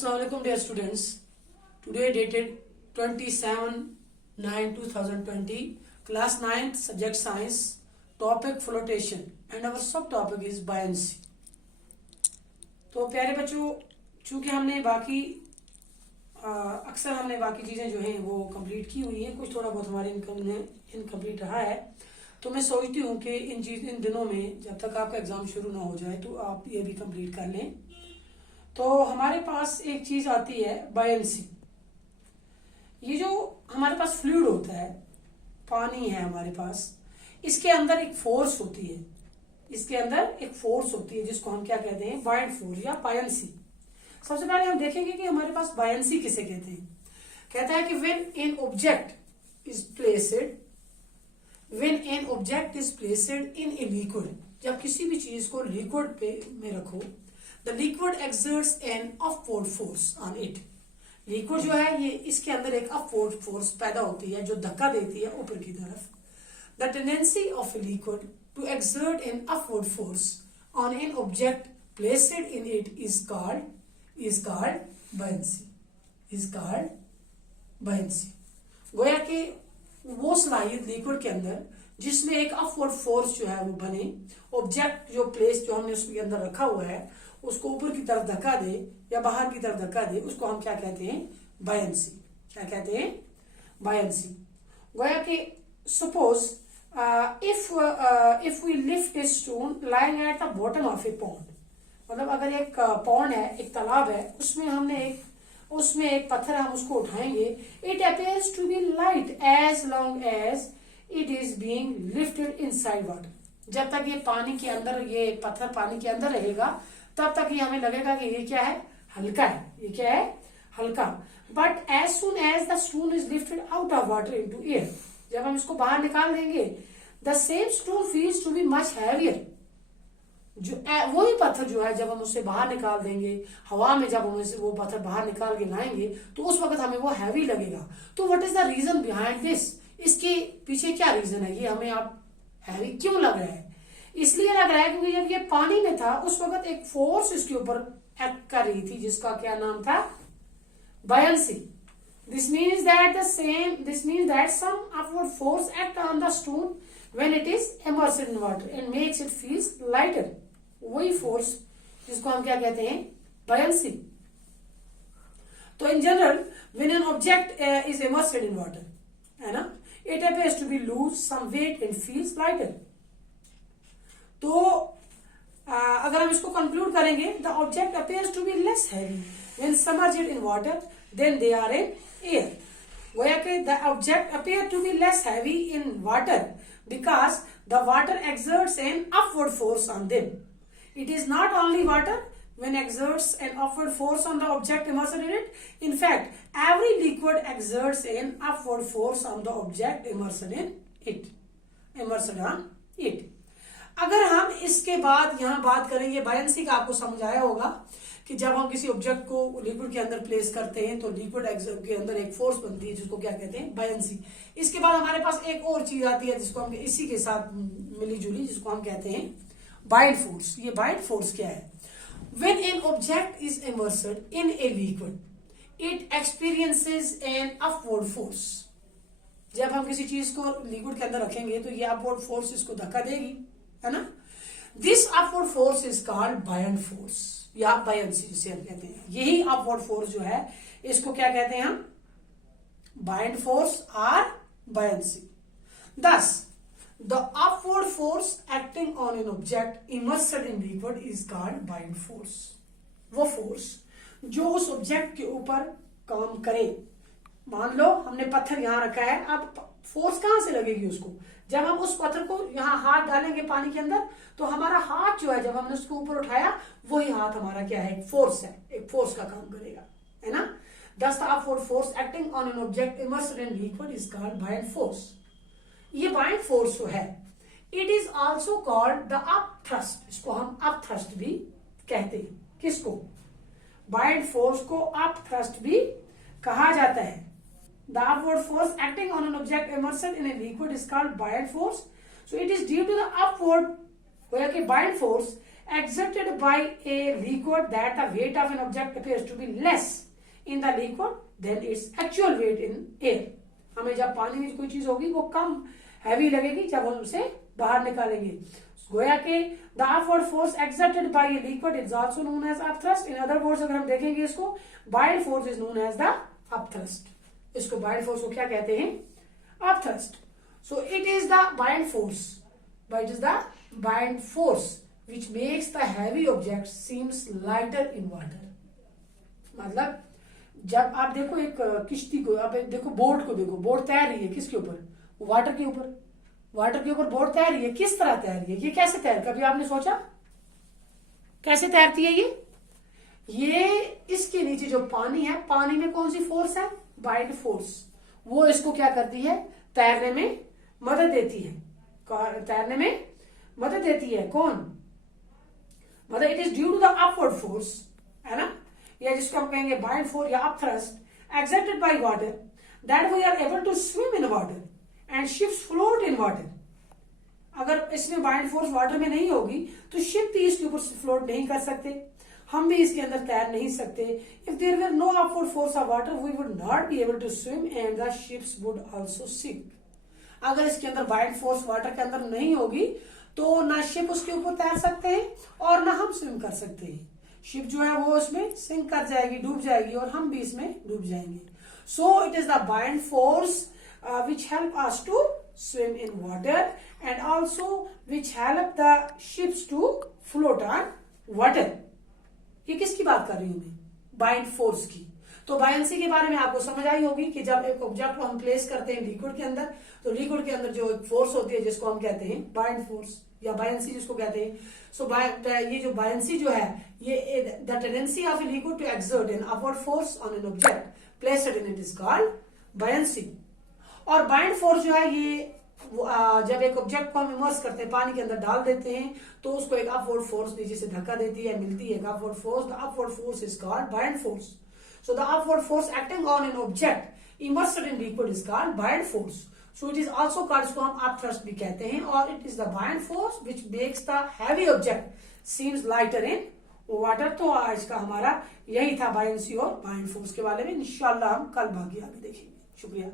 Assalamualaikum dear students. Today dated 27/9/2020, class 9th subject science, topic flotation and our subtopic is buoyancy. तो प्यारे बच्चों, चूंकि हमने बाकी बाकी चीज़ें जो हैं वो कंप्लीट की हुई हैं, कुछ थोड़ा बहुत हमारे इनकम्प्लीट रहा है, तो मैं सोचती हूँ कि इन दिनों में जब तक आपका एग्ज़ाम शुरू ना हो जाए तो आप ये भी कंप्लीट कर लें। तो हमारे पास एक चीज़ आती है बायंसी। ये जो हमारे पास फ्लूइड होता है, पानी है हमारे पास, इसके अंदर एक फोर्स होती है, जिसको हम क्या कहते हैं, बायंट फोर्स या बायंसी। सबसे पहले हम देखेंगे कि हमारे पास बायंसी किसे कहते हैं। कहता है कि when an object is placed in a liquid, जब किसी भी चीज को लिक्विड में रखो, the liquid exerts N upward force on it. Liquid जो है ये इसके अंदर एक अपवर्ड फोर्स पैदा होती है जो धक्का देती है ऊपर की तरफ। The tendency of a liquid to exert an upward force on an object placed in it is called buoyancy. गोया कि वो सलाहियत लिक्विड के अंदर जिसमें एक अपवर्ड फोर्स जो है वो बने, ऑब्जेक्ट जो हमने उसके अंदर रखा हुआ है उसको ऊपर की तरफ धक्का दे या बाहर की तरफ धक्का दे, उसको हम क्या कहते हैं, बायंसी। क्या कहते हैं, बायंसी। गोया कि suppose if we lift a stone lying at the bottom of a pond, मतलब अगर एक पॉन्ड है, एक तालाब है, उसमें एक पत्थर हम उसको उठाएंगे, it appears to be light as long as it is being lifted inside water. जब तक ये पानी के अंदर, ये पत्थर पानी के अंदर रहेगा, तब तक ये हमें लगेगा कि ये क्या है, हल्का है। ये क्या है, हल्का। But as soon as the stone is lifted out of water into air, जब हम इसको बाहर निकाल देंगे, the same stone feels to be much heavier. जो वही पत्थर जो है जब हम उससे बाहर निकाल देंगे हवा में, जब हम वो पत्थर बाहर निकाल के लाएंगे तो उस वक्त हमें वो हैवी लगेगा। तो what is the reason behind this? इसके पीछे क्या रीजन है, ये हमें आप हैवी क्यों लग रहा है? इसलिए लग रहा है क्योंकि जब ये पानी में था उस वक्त एक फोर्स इसके ऊपर एक्ट कर रही थी जिसका क्या नाम था, buoyancy. This means that some upward force act on the stone when it is immersed in water and makes it feels lighter. वही फोर्स जिसको हम क्या कहते हैं, बायंसी। तो in general when an object is immersed in water, है ना, it appears to be lose some weight and feels lighter. तो अगर हम इसको कंक्लूड करेंगे, the object appears to be less heavy when submerged in water than they are in air. गोया कि the object appear to be less heavy in water because the water exerts an upward force on them. It is not only water when exerts an upward force on the object immersed in it. In fact, every liquid exerts an upward force on the object immersed on it. अगर हम इसके बाद यहाँ बात करेंगे buoyancy का, आपको समझ आया होगा कि जब हम किसी ऑब्जेक्ट को लिक्विड के अंदर प्लेस करते हैं तो लिक्विड के अंदर एक फोर्स बनती है जिसको क्या कहते हैं, बायंसी। इसके बाद हमारे पास एक और चीज आती है जिसको हम इसी के साथ मिली जुली, जिसको हम कहते हैं बायंट फोर्स। ये बायंट फोर्स क्या है? When an object is immersed in a liquid it experiences N upward force. जब हम किसी चीज को लिक्विड के अंदर रखेंगे तो ये अपवर्ड फोर्स इसको धक्का देगी, है ना। This upward force is called buoyant force या बायंसी जिसे हम कहते हैं। यही अपवर्ड फोर्स जो है इसको क्या कहते हैं हम, बायंट फोर्स और buoyancy. Thus, the upward force acting on an object immersed in liquid is called buoyant force. वो फोर्स जो उस ऑब्जेक्ट के ऊपर काम करे। मान लो हमने पत्थर यहां रखा है, अब फोर्स कहां से लगेगी उसको? जब हम उस पत्थर को यहाँ हाथ डालेंगे पानी के अंदर तो हमारा हाथ जो है, जब हमने उसको ऊपर उठाया, वही हाथ हमारा क्या है, एक फोर्स है, एक फोर्स का काम करेगा, है ना। Thus the upward force acting on an object immersed in liquid is called buoyant force. ये buoyant force जो है, it is also called the upthrust. इसको हम upthrust भी कहते हैं। किसको? buoyant force को upthrust भी कहा जाता है। The upward force acting on an object immersed in a liquid is called buoyant force. So it is due to the upward buoyant force exerted by a liquid that the weight of an object appears to be less in the liquid than its actual weight in air. हमें जब पानी में कोई चीज होगी वो कम heavy लगेगी जब हम उसे बाहर निकालेंगे. गोया के the upward force exerted by a liquid is also known as upthrust. In other words, अगर हम देखेंगे इसको, buoyant force is known as the upthrust. इसको buoyant force को क्या कहते हैं? Upthrust. So it is the buoyant force, but it is the buoyant force which makes the heavy object seems lighter in water. मतलब जब आप देखो एक किश्ती को, आप देखो बोट को, देखो बोट तैर रही है किसके ऊपर? वाटर के ऊपर. वाटर के ऊपर बोट तैर रही है. किस तरह तैर रही है? ये कैसे तैर, कभी आपने सोचा कैसे तैरती है ये इसके नीचे जो पानी है, पानी में कौन सी फोर्स है? Bind force. वो इसको क्या करती है? तैरने में मदद देती है. तैरने में मदद देती है. कौन? मतलब it is due to the upward force, है ना, या जिसको हम कहेंगे बाइंड फोर्स या upthrust exerted by water, that we are able to swim in water and ships float in water. अगर इसमें बाइंड फोर्स वाटर में नहीं होगी तो शिप भी इसके ऊपर फ्लोट नहीं कर सकते, हम भी इसके अंदर तैर नहीं सकते. If there were no upward force of water we would not be able to swim and the ships would also sink. अगर इसके अंदर बाइंड फोर्स वाटर के अंदर नहीं होगी तो ना शिप उसके ऊपर तैर सकते हैं और ना हम स्विम कर सकते हैं. शिप जो है वो उसमें सिंक कर जाएगी, डूब जाएगी, और हम भी इसमें डूब जाएंगे. So it is the bind force which help us to swim in water and also which help the ships to float on water. ये किसकी बात कर रही हूं मैं? बाइंड फोर्स की. तो बायंसी के बारे में आपको समझ आई होगी कि जब एक ऑब्जेक्ट को हम प्लेस करते हैं लिक्विड के अंदर, तो लिक्विड के अंदर जो फोर्स होती है जिसको हम कहते हैं बाइंड फोर्स या बायंसी जिसको कहते हैं. सो ये जो बायंसी जो है, ये the tendency of a liquid to exert an upward force on an object placed in it is called buoyancy. और बाइंड फोर्स जो है ये जब एक ऑब्जेक्ट को हम इमर्स करते हैं, पानी के अंदर डाल देते हैं, तो उसको एक अपवर्ड फोर्स नीचे से धक्का देती है, मिलती है एक upward force. The upward force is called bind force. So the upward force acting on an object immersed in liquid is called bind force. So it is also called, इसको हम अपथ्रस्ट भी कहते हैं. और it is the bind force which makes the heavy object seems lighter in water. तो आज का हमारा यही था बायंसी और बाइंड फोर्स के बारे में. इंशाल्लाह हम कल बाकी आगे देखेंगे. शुक्रिया.